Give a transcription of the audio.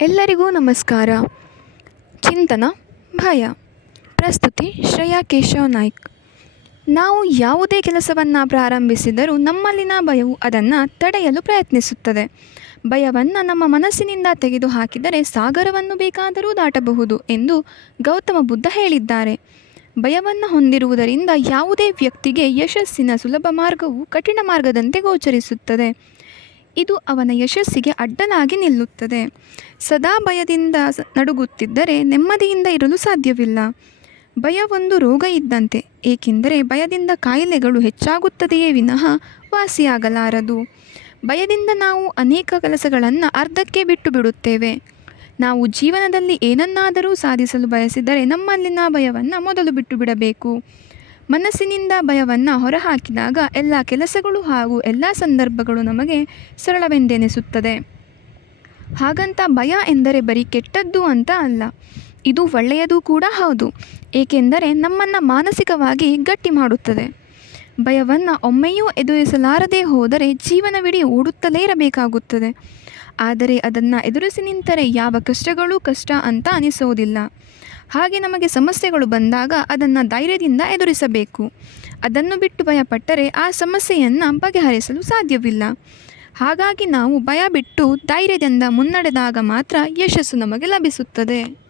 ಎಲ್ಲರಿಗೂ ನಮಸ್ಕಾರ. ಚಿಂತನ, ಭಯ. ಪ್ರಸ್ತುತಿ ಶ್ರೇಯಾ ಕೇಶವ ನಾಯ್ಕ್. ನಾವು ಯಾವುದೇ ಕೆಲಸವನ್ನು ಪ್ರಾರಂಭಿಸಿದರೂ ನಮ್ಮಲ್ಲಿನ ಭಯವು ಅದನ್ನು ತಡೆಯಲು ಪ್ರಯತ್ನಿಸುತ್ತದೆ. ಭಯವನ್ನು ನಮ್ಮ ಮನಸ್ಸಿನಿಂದ ತೆಗೆದುಹಾಕಿದರೆ ಸಾಗರವನ್ನು ಬೇಕಾದರೂ ದಾಟಬಹುದು ಎಂದು ಗೌತಮ ಬುದ್ಧ ಹೇಳಿದ್ದಾರೆ. ಭಯವನ್ನು ಹೊಂದಿರುವುದರಿಂದ ಯಾವುದೇ ವ್ಯಕ್ತಿಗೆ ಯಶಸ್ಸಿನ ಸುಲಭ ಮಾರ್ಗವು ಕಠಿಣ ಮಾರ್ಗದಂತೆ ಗೋಚರಿಸುತ್ತದೆ. ಇದು ಅವನ ಯಶಸ್ಸಿಗೆ ಅಡ್ಡಲಾಗಿ ನಿಲ್ಲುತ್ತದೆ. ಸದಾ ಭಯದಿಂದ ನಡುಗುತ್ತಿದ್ದರೆ ನೆಮ್ಮದಿಯಿಂದ ಇರಲು ಸಾಧ್ಯವಿಲ್ಲ. ಭಯ ಒಂದು ರೋಗ ಇದ್ದಂತೆ, ಏಕೆಂದರೆ ಭಯದಿಂದ ಕಾಯಿಲೆಗಳು ಹೆಚ್ಚಾಗುತ್ತದೆಯೇ ವಿನಃ ವಾಸಿಯಾಗಲಾರದು. ಭಯದಿಂದ ನಾವು ಅನೇಕ ಕೆಲಸಗಳನ್ನು ಅರ್ಧಕ್ಕೆ ಬಿಟ್ಟು ಬಿಡುತ್ತೇವೆ. ನಾವು ಜೀವನದಲ್ಲಿ ಏನನ್ನಾದರೂ ಸಾಧಿಸಲು ಬಯಸಿದರೆ ನಮ್ಮಲ್ಲಿನ ಭಯವನ್ನು ಮೊದಲು ಬಿಟ್ಟು ಬಿಡಬೇಕು. ಮನಸ್ಸಿನಿಂದ ಭಯವನ್ನು ಹೊರಹಾಕಿದಾಗ ಎಲ್ಲ ಕೆಲಸಗಳು ಹಾಗೂ ಎಲ್ಲ ಸಂದರ್ಭಗಳು ನಮಗೆ ಸರಳವೆಂದೆನಿಸುತ್ತದೆ. ಹಾಗಂತ ಭಯ ಎಂದರೆ ಬರೀ ಕೆಟ್ಟದ್ದು ಅಂತ ಅಲ್ಲ. ಇದು ಒಳ್ಳೆಯದು ಕೂಡ ಹೌದು. ಏಕೆಂದರೆ ನಮ್ಮನ್ನು ಮಾನಸಿಕವಾಗಿ ಗಟ್ಟಿ ಮಾಡುತ್ತದೆ. ಭಯವನ್ನು ಒಮ್ಮೆಯೂ ಎದುರಿಸಲಾರದೆ ಹೋದರೆ ಜೀವನವಿಡೀ ಓಡುತ್ತಲೇ ಇರಬೇಕಾಗುತ್ತದೆ. ಆದರೆ ಅದನ್ನು ಎದುರಿಸಿ ನಿಂತರೆ ಯಾವ ಕಷ್ಟಗಳೂ ಕಷ್ಟ ಅಂತ ಅನಿಸೋದಿಲ್ಲ. ಹಾಗೆ ನಮಗೆ ಸಮಸ್ಯೆಗಳು ಬಂದಾಗ ಅದನ್ನು ಧೈರ್ಯದಿಂದ ಎದುರಿಸಬೇಕು. ಅದನ್ನು ಬಿಟ್ಟು ಭಯಪಟ್ಟರೆ ಆ ಸಮಸ್ಯೆಯನ್ನು ಬಗೆಹರಿಸಲು ಸಾಧ್ಯವಿಲ್ಲ. ಹಾಗಾಗಿ ನಾವು ಭಯ ಬಿಟ್ಟು ಧೈರ್ಯದಿಂದ ಮುನ್ನಡೆದಾಗ ಮಾತ್ರ ಯಶಸ್ಸು ನಮಗೆ ಲಭಿಸುತ್ತದೆ.